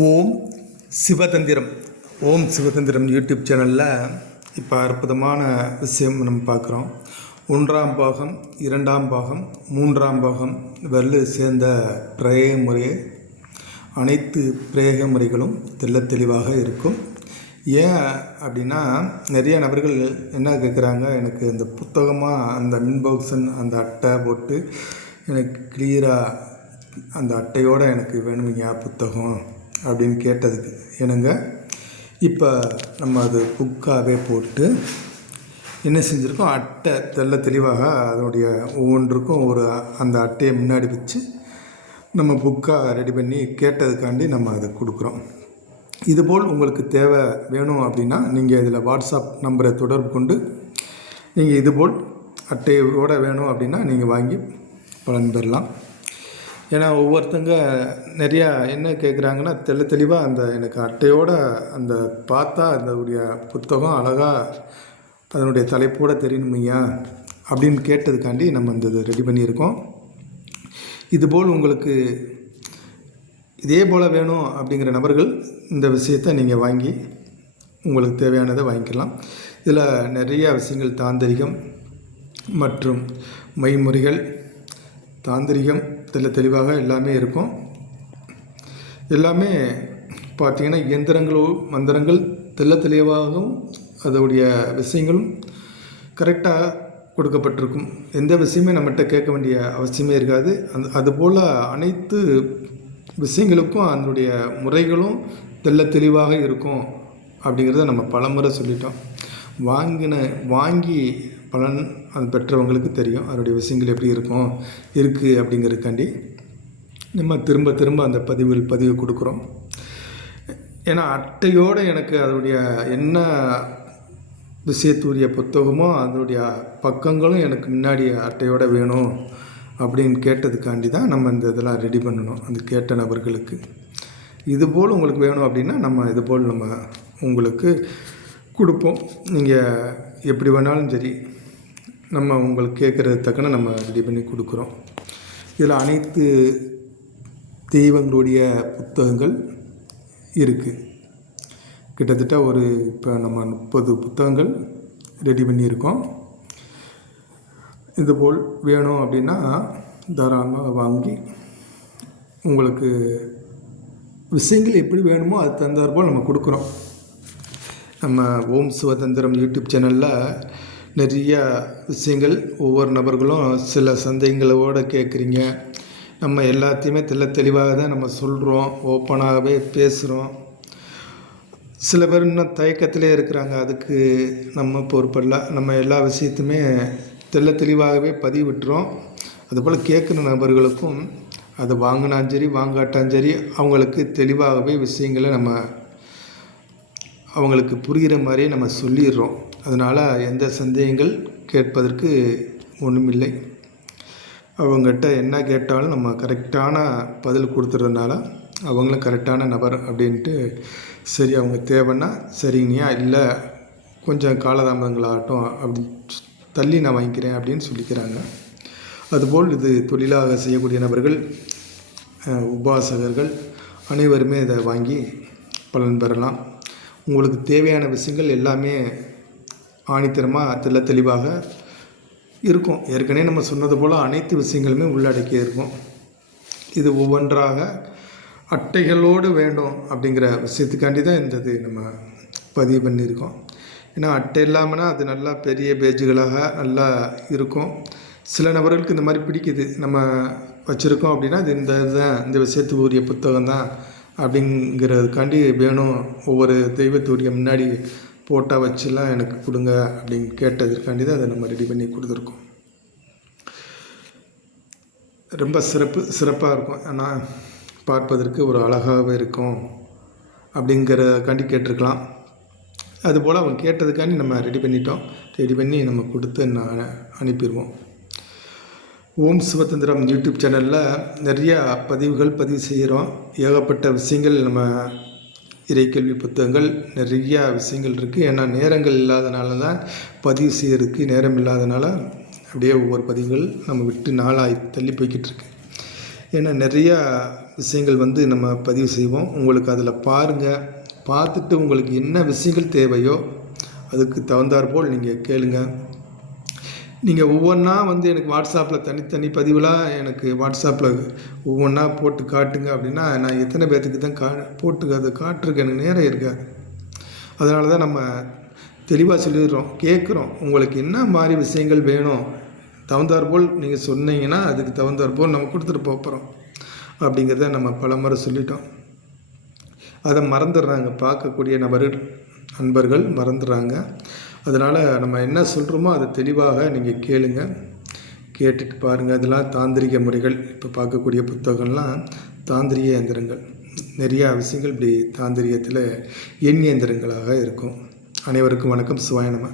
ஓம் சிவதந்திரம் YouTube சேனலில் இப்போ அற்புதமான விஷயம் நம்ம பார்க்குறோம். 1ஆம் பாகம், 2ஆம் பாகம், 3ஆம் பாகம் வரல சேர்ந்த பிரேக முறையே அனைத்து பிரேக முறைகளும் தெளிவாக இருக்கும். ஏன் அப்படின்னா நிறைய நபர்கள் என்ன கேட்குறாங்க, எனக்கு அந்த புத்தகமாக அந்த இன்பாக்ஸன் அந்த அட்டை போட்டு எனக்கு கிளியராக அந்த அட்டையோடு எனக்கு வேணுங்க புத்தகம் அப்படின்னு கேட்டதுக்கு என்னங்க இப்போ நம்ம அது புக்காகவே போட்டு என்ன செஞ்சுருக்கோம், அட்டை தெளிவாக அதனுடைய ஒவ்வொன்றுக்கும் ஒரு அந்த அட்டையை முன்னாடி வச்சு நம்ம புக்காக ரெடி பண்ணி கேட்டதுக்காண்டி நம்ம அதை கொடுக்குறோம். இதுபோல் உங்களுக்கு தேவை வேணும் அப்படின்னா நீங்கள் இதில் வாட்ஸ்அப் நம்பரை தொடர்பு கொண்டு நீங்கள் இதுபோல் அட்டையோடு வேணும் அப்படின்னா நீங்கள் வாங்கி பலன் பெறலாம். ஏன்னா ஒவ்வொருத்தங்க நிறையா என்ன கேட்குறாங்கன்னா தெளிவாக அந்த எனக்கு அட்டையோடு அந்த பார்த்தா அதனுடைய புத்தகம் அழகாக அதனுடைய தலைப்போடு தெரியணுமையா அப்படின்னு கேட்டதுக்காண்டி நம்ம இந்த இது ரெடி பண்ணியிருக்கோம். இதுபோல் உங்களுக்கு இதே போல் வேணும் அப்படிங்கிற நபர்கள் இந்த விஷயத்தை நீங்கள் வாங்கி உங்களுக்கு தேவையானதை வாங்கிக்கலாம். இதில் நிறையா விஷயங்கள் தாந்திரிகம் மற்றும் மைமுறைகள் தாந்திரிகம் தெளிவாக எல்லாமே இருக்கும். எல்லாமே பார்த்திங்கன்னா இயந்திரங்களும் மந்திரங்கள் தெளிவாகவும் அதோடைய விஷயங்களும் கரெக்டாக கொடுக்கப்பட்டிருக்கும். எந்த விஷயமே நம்மகிட்ட கேட்க வேண்டிய அவசியமே இருக்காது. அதுபோல் அனைத்து விஷயங்களுக்கும் அதனுடைய முறைகளும் தெளிவாக இருக்கும் அப்படிங்கிறத நம்ம பலமுறை சொல்லிட்டோம். வாங்கி பலன் அது பெற்றவங்களுக்கு தெரியும் அதனுடைய விஷயங்கள் எப்படி இருக்குது அப்படிங்கிறதுக்காண்டி நம்ம திரும்ப அந்த பதிவு கொடுக்குறோம். ஏன்னா அட்டையோடு எனக்கு அதனுடைய என்ன விஷயத்துடைய புத்தகமோ அதனுடைய பக்கங்களும் எனக்கு முன்னாடி அட்டையோடு வேணும் அப்படின்னு கேட்டதுக்காண்டி தான் நம்ம இந்த இதெல்லாம் ரெடி பண்ணணும் அந்த கேட்ட நபர்களுக்கு. இதுபோல் உங்களுக்கு வேணும் அப்படின்னா நம்ம இதுபோல் நம்ம உங்களுக்கு கொடுப்போம். நீங்கள் எப்படி வேணாலும் சரி நம்ம உங்களுக்கு கேட்குறது தக்கன நம்ம ரெடி பண்ணி கொடுக்குறோம். இதில் அனைத்து தெய்வங்களுடைய புத்தகங்கள் இருக்குது. கிட்டத்தட்ட ஒரு இப்போ நம்ம 30 புத்தகங்கள் ரெடி பண்ணியிருக்கோம். இதுபோல் வேணும் அப்படின்னா தாராளமாக வாங்கி உங்களுக்கு விஷயங்கள் எப்படி வேணுமோ அது தகுந்தாற்போல் நம்ம கொடுக்குறோம். நம்ம ஓம் சிவதந்திரம் யூடியூப் சேனலில் நிறைய விஷயங்கள் ஒவ்வொரு நபர்களும் சில சந்தேகங்களோடு கேட்குறீங்க. நம்ம எல்லாத்தையுமே தெளிவாக தான் நம்ம சொல்கிறோம், ஓப்பனாகவே பேசுகிறோம். சில பேர் இன்னும் தயக்கத்திலே இருக்கிறாங்க, அதுக்கு நம்ம பொறுப்பல்ல. நம்ம எல்லா விஷயத்தையுமே தெளிவாகவே பதிவிட்டுறோம். அதுபோல் கேட்குற நபர்களுக்கும் அது வாங்கினாலும் சரி வாங்காட்டாலும் சரி அவங்களுக்கு தெளிவாகவே விஷயங்களை நம்ம அவங்களுக்கு புரிகிற மாதிரியே நம்ம சொல்லிடுறோம். அதனால் எந்த சந்தேகங்கள் கேட்பதற்கு ஒன்றுமில்லை. அவங்ககிட்ட என்ன கேட்டாலும் நம்ம கரெக்டான பதில் கொடுத்துறதுனால அவங்களும் கரெக்டான நபர் அப்படின்ட்டு சரி அவங்க தேவைன்னா சரிங்கய்யா, இல்லை கொஞ்சம் காலதாமதங்களாகட்டும் அப்படி தள்ளி நான் வாங்கிக்கிறேன் அப்படின்னு சொல்லிக்கிறாங்க. அதுபோல் இது தொழிலாக செய்யக்கூடிய நபர்கள் உபாசகர்கள் அனைவருமே இதை வாங்கி பலன் பெறலாம். உங்களுக்கு தேவையான விஷயங்கள் எல்லாமே ஆணித்தரமாக தெளிவாக இருக்கும். ஏற்கனவே நம்ம சொன்னது போல் அனைத்து விஷயங்களுமே உள்ளடக்கி இருக்கும். இது ஒவ்வொன்றாக அட்டைகளோடு வேண்டும் அப்படிங்கிற விஷயத்துக்காண்டி தான் இந்த இது நம்ம பதிவு பண்ணியிருக்கோம். ஏன்னா அட்டை இல்லாமல்னா அது நல்லா பெரிய பேஜுகளாக நல்லா இருக்கும். சில நபர்களுக்கு இந்த மாதிரி பிடிக்குது, நம்ம வச்சுருக்கோம் அப்படின்னா இது இந்த விஷயத்துக்கு உரிய புத்தகம் தான் அப்படிங்கிறதுக்காண்டி வேணும். ஒவ்வொரு தெய்வத்துடைய முன்னாடி போட்டோ வச்சுலாம் எனக்கு கொடுங்க அப்படின்னு கேட்டதற்காண்டி தான் அதை நம்ம ரெடி பண்ணி கொடுத்துருக்கோம். ரொம்ப சிறப்பாக இருக்கும். ஆனால் பார்ப்பதற்கு ஒரு அழகாகவே இருக்கும் அப்படிங்கிறதுக்காண்டி கேட்டிருக்கலாம். அதுபோல் அவங்க கேட்டதுக்காண்டி நம்ம ரெடி பண்ணி நம்ம கொடுத்து அனுப்பிடுவோம். ஓம் சிவதந்திரம் யூடியூப் சேனலில் நிறையா பதிவு செய்கிறோம். ஏகப்பட்ட விஷயங்கள் நம்ம இறைக்கல்வி புத்தகங்கள் நிறையா விஷயங்கள் இருக்குது. ஏன்னா நேரங்கள் இல்லாதனால தான் பதிவு செய்கிறதுக்கு நேரம் இல்லாதனால அப்படியே ஒவ்வொரு பதிவுகள் நம்ம விட்டு நாளாக தள்ளி போய்கிட்டு இருக்கு. ஏன்னா நிறையா விஷயங்கள் வந்து நம்ம பதிவு செய்வோம். உங்களுக்கு அதில் பாருங்கள், பார்த்துட்டு உங்களுக்கு என்ன விஷயங்கள் தேவையோ அதுக்கு தகுந்தாற்போல் நீங்கள் கேளுங்க. நீங்கள் ஒவ்வொன்றா வந்து எனக்கு வாட்ஸ்அப்பில் தனித்தனி பதிவுலாம் எனக்கு வாட்ஸ்அப்பில் ஒவ்வொன்றா போட்டு காட்டுங்க அப்படின்னா நான் எத்தனை பேர்த்துக்கு தான் போட்டு அதை காட்டுறதுக்கு எனக்கு நேரம் இருக்காது. அதனால தான் நம்ம தெளிவாக சொல்லிடுறோம், கேட்குறோம். உங்களுக்கு என்ன மாதிரி விஷயங்கள் வேணும் தகுந்தாற்போல் நீங்கள் சொன்னீங்கன்னா அதுக்கு தகுந்தாற்போல் நம்ம கொடுத்துட்டு போகிறோம் அப்படிங்கிறத நம்ம பலமுறை சொல்லிட்டோம். அதை மறந்துடுறாங்க, பார்க்கக்கூடிய நண்பர்கள் மறந்துடுறாங்க. அதனால் நம்ம என்ன சொல்கிறோமோ அதை தெளிவாக நீங்கள் கேளுங்க, கேட்டுட்டு பாருங்கள். அதெல்லாம் தாந்திரிக முறைகள். இப்போ பார்க்கக்கூடிய புத்தகம்லாம் தாந்திரிக இயந்திரங்கள், நிறையா விஷயங்கள் இப்படி தாந்திரிகத்தில் எண் இயந்திரங்களாக இருக்கும். அனைவருக்கும் வணக்கம். சிவாய நம.